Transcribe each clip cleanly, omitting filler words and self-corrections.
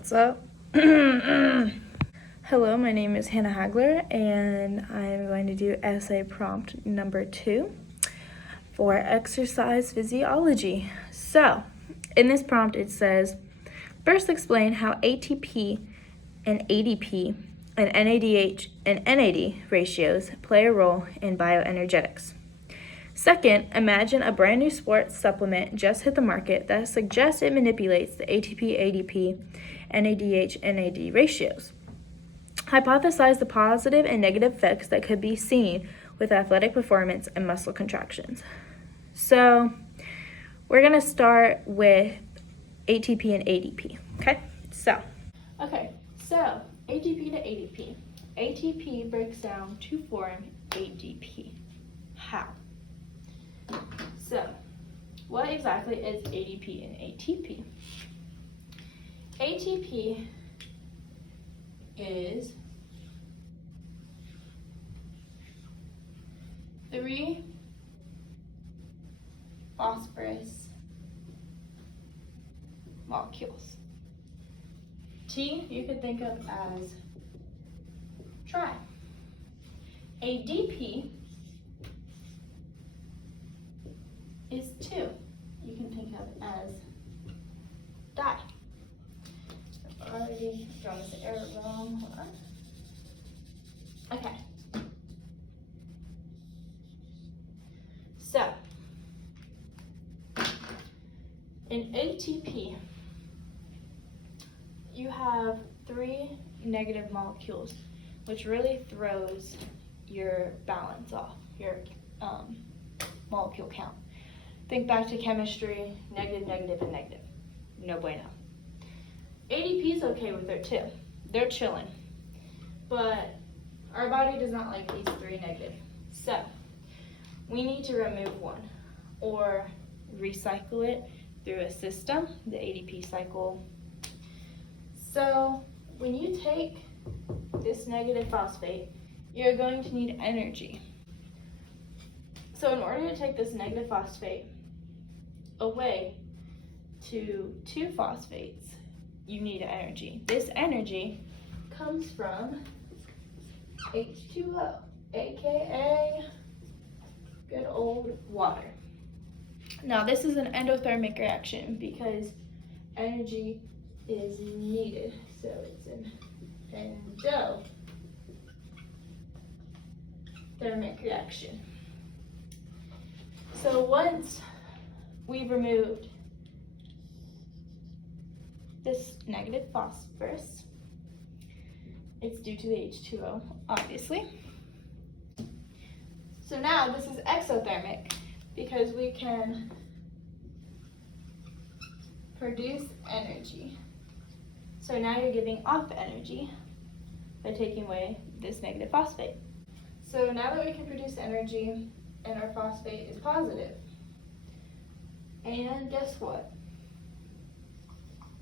What's up? Hello, my name is Hannah Hagler, and I'm going to do essay prompt number 2 for exercise physiology. So, in this prompt, it says, first explain how ATP and ADP and NADH and NAD ratios play a role in bioenergetics. Second, imagine a brand new sports supplement just hit the market that suggests it manipulates the ATP, ADP, NADH, NAD ratios. Hypothesize the positive and negative effects that could be seen with athletic performance and muscle contractions. So, we're going to start with ATP and ADP, okay? So, ATP to ADP. ATP breaks down to form ADP. How? So, what exactly is ADP and ATP? ATP is 3 phosphorus molecules. T you could think of as tri. ADP is 2. You can think of as di. I've already drawn this arrow wrong. Hold on. Okay. So, in ATP, you have 3 negative molecules, which really throws your balance off, your molecule count. Think back to chemistry, negative, negative, and negative. No bueno. ADP is okay with it too. They're chilling. But our body does not like these 3 negative. So, we need to remove one or recycle it through a system, the ADP cycle. So, when you take this negative phosphate, you're going to need energy. So, in order to take this negative phosphate away to 2 phosphates, you need energy. This energy comes from H2O, aka good old water. Now, this is an endothermic reaction because energy is needed. So it's an endothermic reaction. So once we've removed this negative phosphorus, it's due to the H2O, obviously. So now this is exothermic because we can produce energy. So now you're giving off energy by taking away this negative phosphate. So now that we can produce energy and our phosphate is positive, and guess what?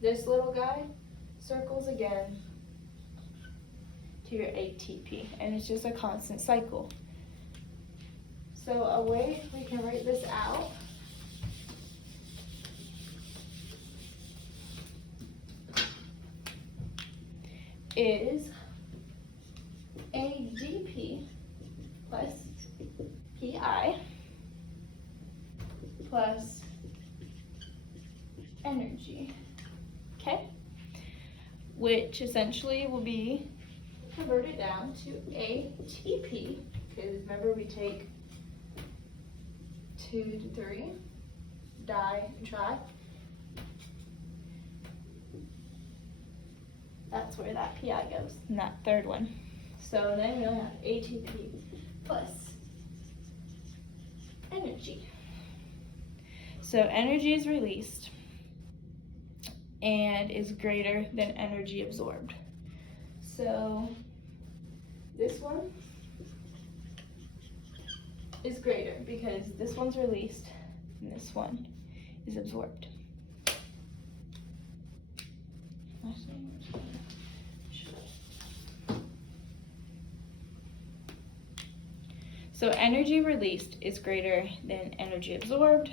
This little guy circles again to your ATP, and it's just a constant cycle. So a way we can write this out is ADP plus PI plus energy, okay? Which essentially will be converted down to ATP, because remember we take 2 to 3, di and tri. That's where that PI goes, in that third one. So then we only have ATP plus energy. So energy is released and is greater than energy absorbed. So this one is greater because this one's released and this one is absorbed. So energy released is greater than energy absorbed,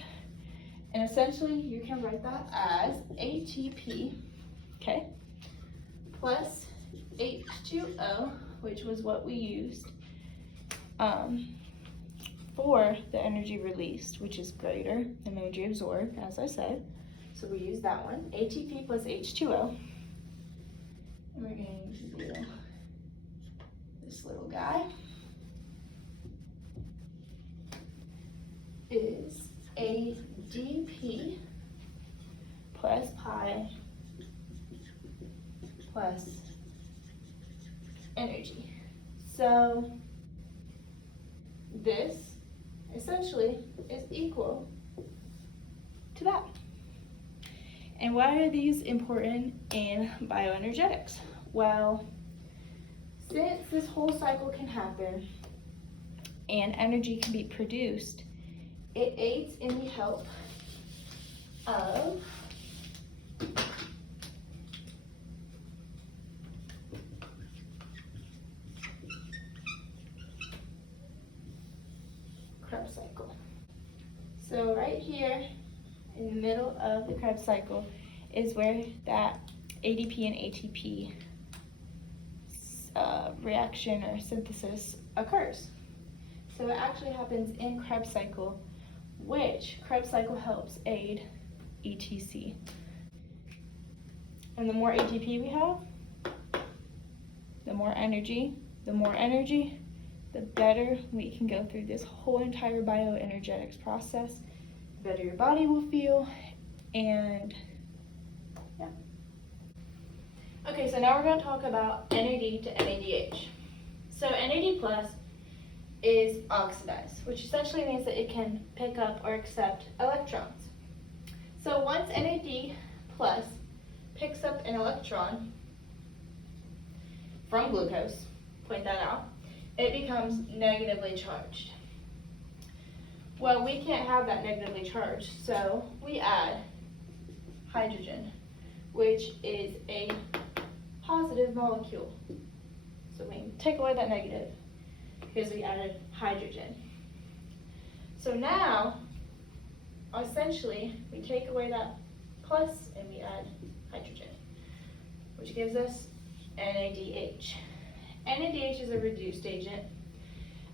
and essentially you can write that as ATP, okay, H2O, which was what we used for the energy released, which is greater than energy absorbed, as I said. So we use that one, ATP plus H2O. And we're going to do this little guy is ADP plus pi plus energy. So this essentially is equal to that. And why are these important in bioenergetics? Well, since this whole cycle can happen and energy can be produced, it aids in the health of Krebs cycle. So right here in the middle of the Krebs cycle is where that ADP and ATP reaction or synthesis occurs. So it actually happens in Krebs cycle, which Krebs cycle helps aid ETC. And the more ATP we have, the more energy, the better we can go through this whole entire bioenergetics process, the better your body will feel, and yeah. Okay, so now we're going to talk about NAD to NADH. So NAD plus is oxidized, which essentially means that it can pick up or accept electrons. So once NAD plus picks up an electron from glucose, point that out, it becomes negatively charged. Well, we can't have that negatively charged, so we add hydrogen, which is a positive molecule. So we take away that negative because we added hydrogen. So now, essentially, we take away that plus and we add hydrogen, which gives us NADH. NADH is a reduced agent,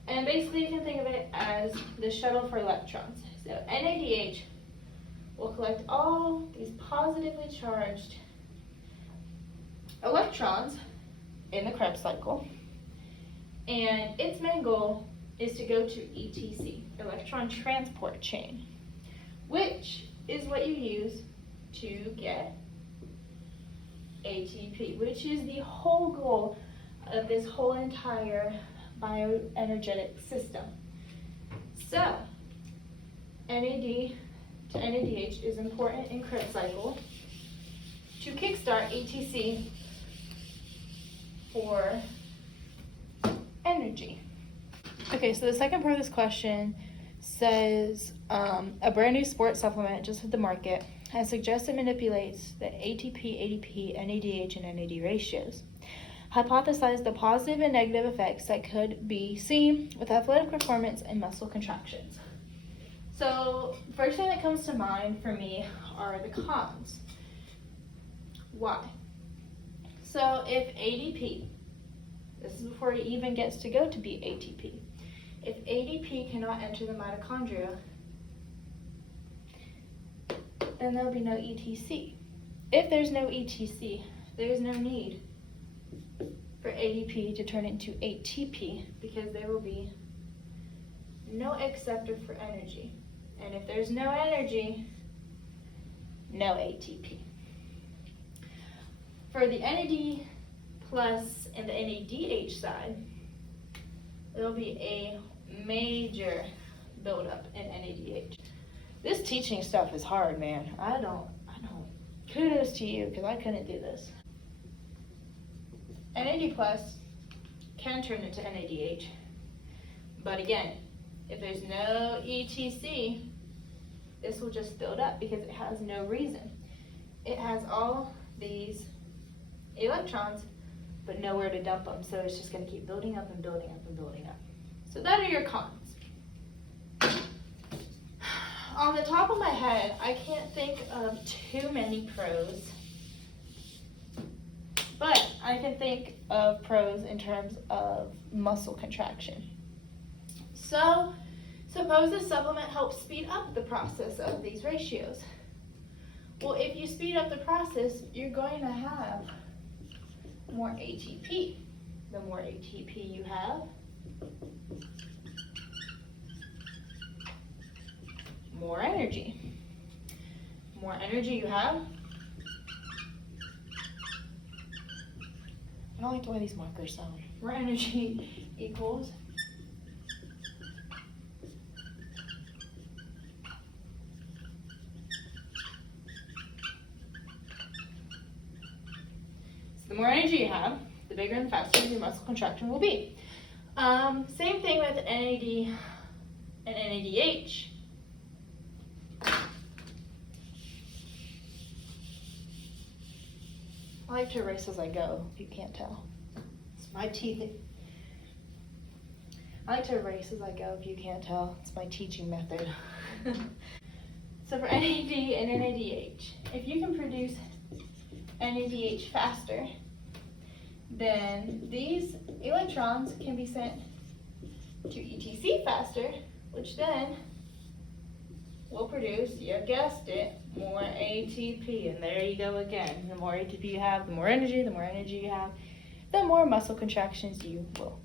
and basically you can think of it as the shuttle for electrons. So NADH will collect all these positively charged electrons in the Krebs cycle, and its main goal is to go to ETC, electron transport chain, which is what you use to get ATP, which is the whole goal of this whole entire bioenergetic system. So, NAD to NADH is important in Krebs cycle to kickstart ETC for energy. Okay, so the second part of this question says a brand new sports supplement just hit the market and suggests it manipulates the ATP, ADP, NADH, and NAD ratios. Hypothesize the positive and negative effects that could be seen with athletic performance and muscle contractions. So, first thing that comes to mind for me are the cons. Why? So, if ADP, this is before it even gets to go to be ATP, if ADP cannot enter the mitochondria, then there'll be no ETC. If there's no ETC, there's no need for ADP to turn into ATP because there will be no acceptor for energy. And if there's no energy, no ATP. For the NAD plus and the NADH side, there'll be a major buildup in NADH. This teaching stuff is hard, man. I don't. Kudos to you, because I couldn't do this. NAD plus can turn into NADH, but again, if there's no ETC, this will just build up because it has no reason. It has all these electrons, but nowhere to dump them, so it's just going to keep building up and building up and building up. So that are your cons. On the top of my head, I can't think of too many pros, but I can think of pros in terms of muscle contraction. So, suppose a supplement helps speed up the process of these ratios. Well, if you speed up the process, you're going to have more ATP. The more ATP you have, more energy. More energy you have. I don't like the way these markers sound. More energy equals the more energy you have, the bigger and faster your muscle contraction will be. Same thing with NAD and NADH. I like to erase as I go, if you can't tell. It's my teeth. I like to erase as I go, if you can't tell. It's my teaching method. So for NAD and NADH, if you can produce NADH faster, then these electrons can be sent to ETC faster, which then will produce, you guessed it, more ATP. And there you go again. The more ATP you have, the more energy you have, the more muscle contractions you will